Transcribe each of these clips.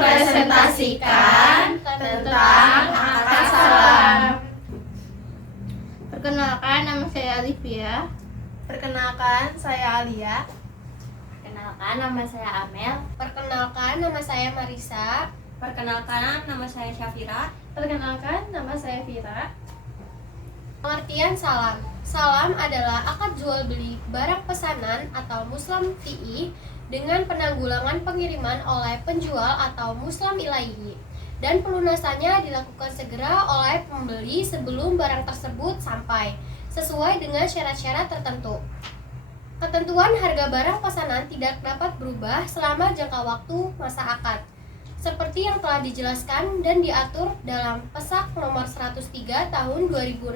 mempresentasikan tentang akad salam. Perkenalkan, nama saya Alivia. Perkenalkan, saya Alia. Perkenalkan, nama saya Amel. Perkenalkan, nama saya Marisa. Perkenalkan, nama saya Syafira. Perkenalkan, nama saya Vira. Pengertian salam. Salam adalah akad jual beli barang pesanan atau muslam fi'i dengan penanggulangan pengiriman oleh penjual atau muslam ilaihi, dan pelunasannya dilakukan segera oleh pembeli sebelum barang tersebut sampai, sesuai dengan syarat-syarat tertentu. Ketentuan harga barang pesanan tidak dapat berubah selama jangka waktu masa akad, seperti yang telah dijelaskan dan diatur dalam Pesak nomor 103 tahun 2016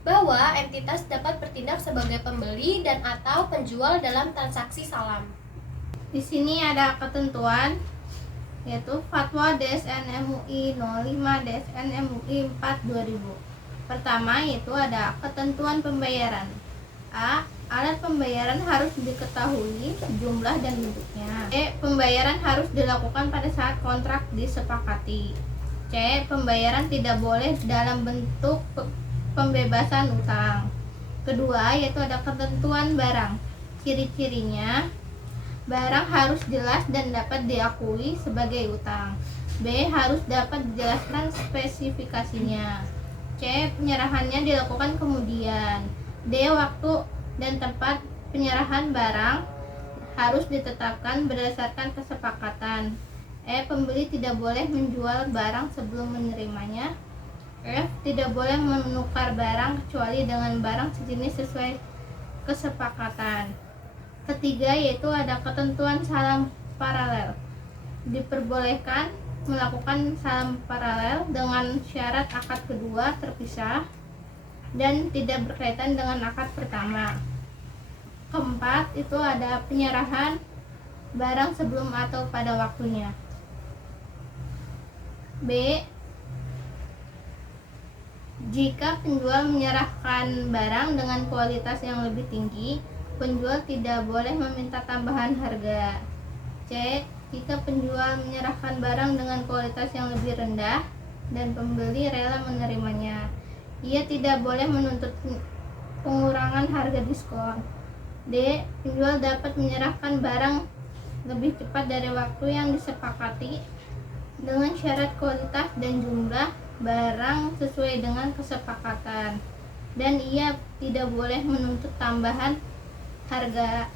bahwa entitas dapat bertindak sebagai pembeli dan atau penjual dalam transaksi salam. Di sini ada ketentuan, yaitu Fatwa DSN MUI 05 DSN MUI 4 2000. Pertama, yaitu ada ketentuan pembayaran. A. Alat pembayaran harus diketahui jumlah dan bentuknya. B. Pembayaran harus dilakukan pada saat kontrak disepakati. C. Pembayaran tidak boleh dalam bentuk pembebasan utang. Kedua, yaitu ada ketentuan barang. Ciri-cirinya, barang harus jelas dan dapat diakui sebagai utang. B. Harus dapat dijelaskan spesifikasinya. C. Penyerahannya dilakukan kemudian. D. Waktu dan tempat penyerahan barang harus ditetapkan berdasarkan kesepakatan. E. Pembeli tidak boleh menjual barang sebelum menerimanya. F. Tidak boleh menukar barang kecuali dengan barang sejenis sesuai kesepakatan. Ketiga, yaitu ada ketentuan salam paralel. Diperbolehkan melakukan salam paralel dengan syarat akad kedua terpisah dan tidak berkaitan dengan akad pertama. Keempat, itu ada penyerahan barang sebelum atau pada waktunya. B. Jika penjual menyerahkan barang dengan kualitas yang lebih tinggi, penjual tidak boleh meminta tambahan harga. C. Jika penjual menyerahkan barang dengan kualitas yang lebih rendah dan pembeli rela menerimanya, ia tidak boleh menuntut pengurangan harga diskon. D. Penjual dapat menyerahkan barang lebih cepat dari waktu yang disepakati dengan syarat kualitas dan jumlah barang sesuai dengan kesepakatan, dan ia tidak boleh menuntut tambahan harga.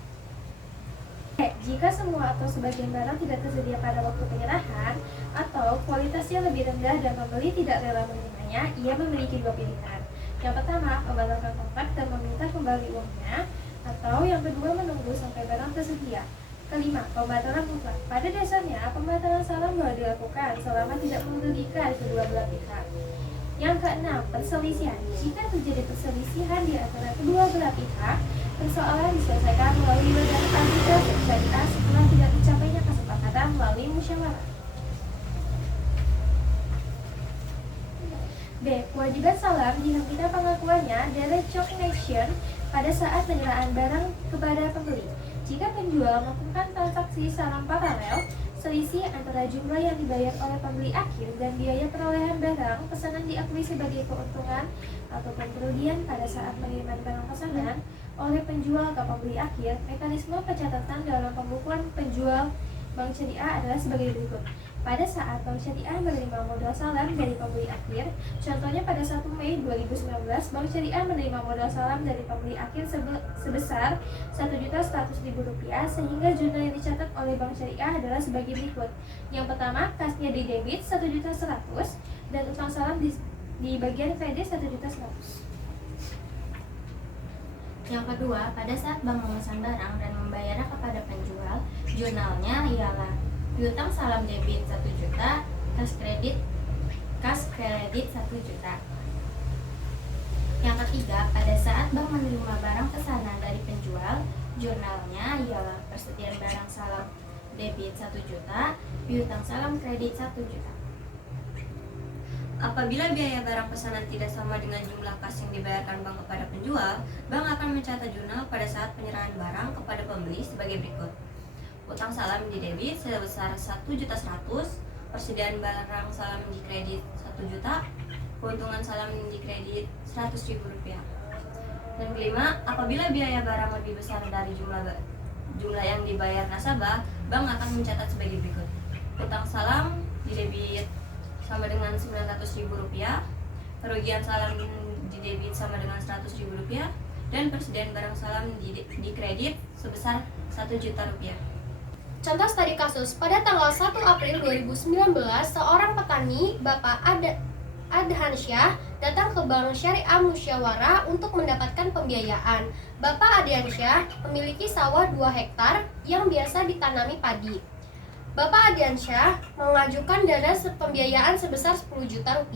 Jika semua atau sebagian barang tidak tersedia pada waktu penyerahan atau kualitasnya lebih rendah dan pembeli tidak rela menerimanya, ia memiliki dua pilihan. Yang pertama, membatalkan kontrak dan meminta kembali uangnya, atau yang kedua, menunggu sampai barang tersedia. Kelima, pembatalan mutlak. Pada dasarnya, pembatalan salam boleh dilakukan selama tidak merugikan kedua belah pihak. Yang keenam, perselisihan. Jika terjadi perselisihan di antara kedua belah pihak, persoalan diselesaikan melalui lembaga arbitrase syariah setelah tidak tercapainya kesepakatan melalui musyawarah. B. Kewajiban salam dihentikan pengakuannya dari recognition pada saat penyerahan barang kepada pembeli. Jika penjual melakukan transaksi salam paralel, selisih antara jumlah yang dibayar oleh pembeli akhir dan biaya perolehan barang pesanan diakui sebagai keuntungan ataupun kerugian pada saat pengiriman barang pesanan oleh penjual ke pembeli akhir. Mekanisme pencatatan dalam pembukuan penjual Bank Syariah adalah sebagai berikut. Pada saat Bank Syariah menerima modal salam dari pembeli akhir, contohnya pada 1 Mei 2019, Bank Syariah menerima modal salam dari pembeli akhir sebesar Rp1.100.000, sehingga jumlah yang dicatat oleh Bank Syariah adalah sebagai berikut. Yang pertama, kasnya di debit Rp1.100.000 dan utang salam di bagian kredit Rp1.100.000. Yang kedua, pada saat bank memesan barang dan membayarnya kepada penjual, jurnalnya ialah piutang salam debit 1 juta, kas kredit 1 juta. Yang ketiga, pada saat bank menerima barang pesanan dari penjual, jurnalnya ialah persediaan barang salam debit 1 juta, piutang salam kredit 1 juta. Apabila biaya barang pesanan tidak sama dengan jumlah kas yang dibayarkan bank kepada penjual, bank akan mencatat jurnal pada saat penyerahan barang kepada pembeli sebagai berikut. utang salam di debit sebesar 1.100.000, persediaan barang salam di kredit 1 juta, keuntungan salam di kredit Rp100.000. Dan kelima, apabila biaya barang lebih besar dari jumlah yang dibayar nasabah, bank akan mencatat sebagai berikut. Utang salam di debit sama dengan Rp900.000, kerugian salam di debit sama dengan Rp100.000, dan persediaan barang salam di kredit sebesar Rp1 juta. Contoh studi kasus, pada tanggal 1 April 2019, seorang petani, Bapak Adhansyah, datang ke Bank Syariah Musyawarah untuk mendapatkan pembiayaan. Bapak Adhansyah memiliki sawah 2 hektar yang biasa ditanami padi. Bapak Adhansyah mengajukan dana pembiayaan sebesar Rp10 juta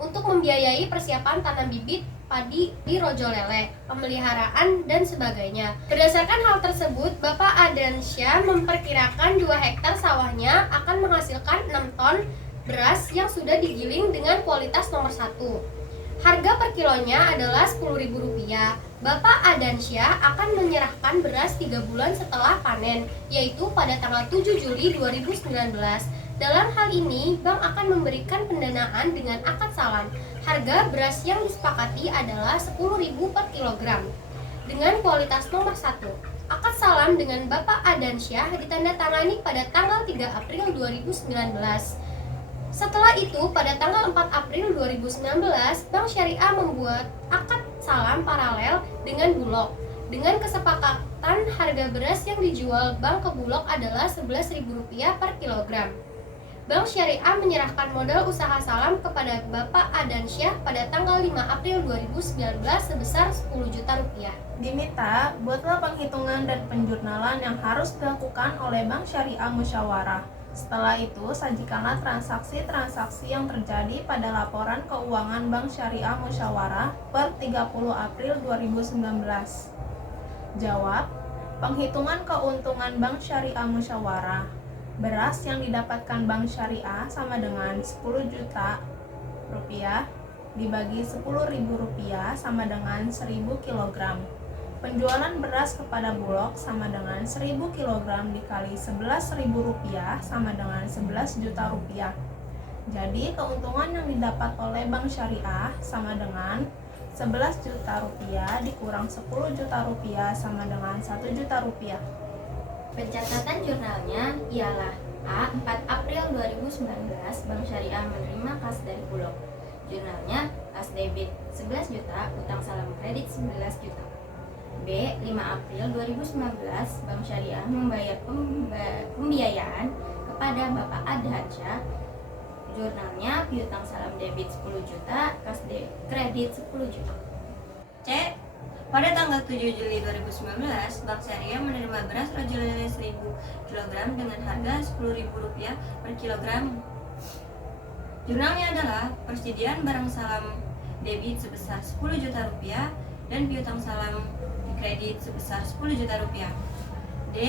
untuk membiayai persiapan tanam bibit padi di Rojolele, pemeliharaan, dan sebagainya. Berdasarkan hal tersebut, Bapak Adhansyah memperkirakan 2 hektar sawahnya akan menghasilkan 6 ton beras yang sudah digiling dengan kualitas nomor 1. Harga per kilonya adalah Rp10.000. Bapak Adhansyah akan menyerahkan beras 3 bulan setelah panen, yaitu pada tanggal 7 Juli 2019. Dalam hal ini, bank akan memberikan pendanaan dengan akad salam. Harga beras yang disepakati adalah Rp10.000 per kilogram dengan kualitas nomor 1. Akad salam dengan Bapak Adhansyah ditandatangani pada tanggal 3 April 2019. Setelah itu, pada tanggal 4 April 2019, Bank Syariah membuat akad salam paralel dengan Bulog. Dengan kesepakatan harga beras yang dijual bank ke Bulog adalah Rp11.000 per kilogram. Bank Syariah menyerahkan modal usaha salam kepada Bapak Adhansyah pada tanggal 5 April 2019 sebesar Rp10 juta. Diminta, buatlah penghitungan dan penjurnalan yang harus dilakukan oleh Bank Syariah Musyawarah. Setelah itu, sajikanlah transaksi-transaksi yang terjadi pada laporan keuangan Bank Syariah Musyawarah per 30 April 2019. Jawab, penghitungan keuntungan Bank Syariah Musyawarah. Beras yang didapatkan Bank Syariah sama dengan Rp10 juta dibagi Rp10.000 sama dengan 1.000 kg. Penjualan beras kepada Bulog sama dengan 1.000 kg dikali Rp11.000 sama dengan Rp11 juta. Jadi keuntungan yang didapat oleh Bank Syariah sama dengan Rp11 juta dikurang Rp10 juta sama dengan Rp1 juta. Pencatatan jurnalnya ialah A. 4 April 2019, Bank Syariah menerima kas dari Bulog. Jurnalnya, kas debit 11 juta, utang salam kredit 11 juta. B. 5 April 2019, Bank Syariah membayar pembiayaan kepada Bapak Adhansyah. Jurnalnya, piutang salam debit 10 juta, kas kredit 10 juta. C. Pada tanggal 7 Juli 2019, Bank Syariah menerima beras Rojolele 1.000 kg dengan harga Rp10.000 per kilogram. Jurnalnya adalah persediaan barang salam debit sebesar Rp10 juta dan piutang salam di kredit sebesar Rp10 juta. D.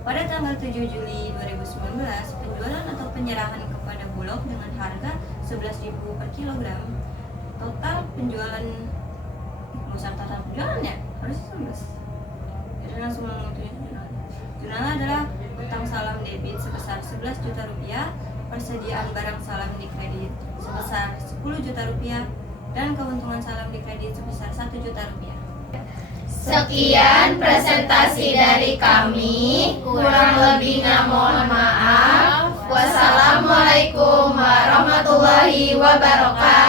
Pada tanggal 7 Juli 2019, penjualan atau penyerahan kepada Bulog dengan harga Rp11.000 per kilogram. Total penjualan total penjualannya harus 11. Jadi langsung menentukan jurnal. Jurnalnya adalah utang salam debit sebesar Rp11 juta, persediaan barang salam di kredit sebesar Rp10 juta dan keuntungan salam di kredit sebesar Rp1 juta. Sekian presentasi dari kami, kurang lebihnya mohon maaf. Wassalamualaikum warahmatullahi wabarakatuh.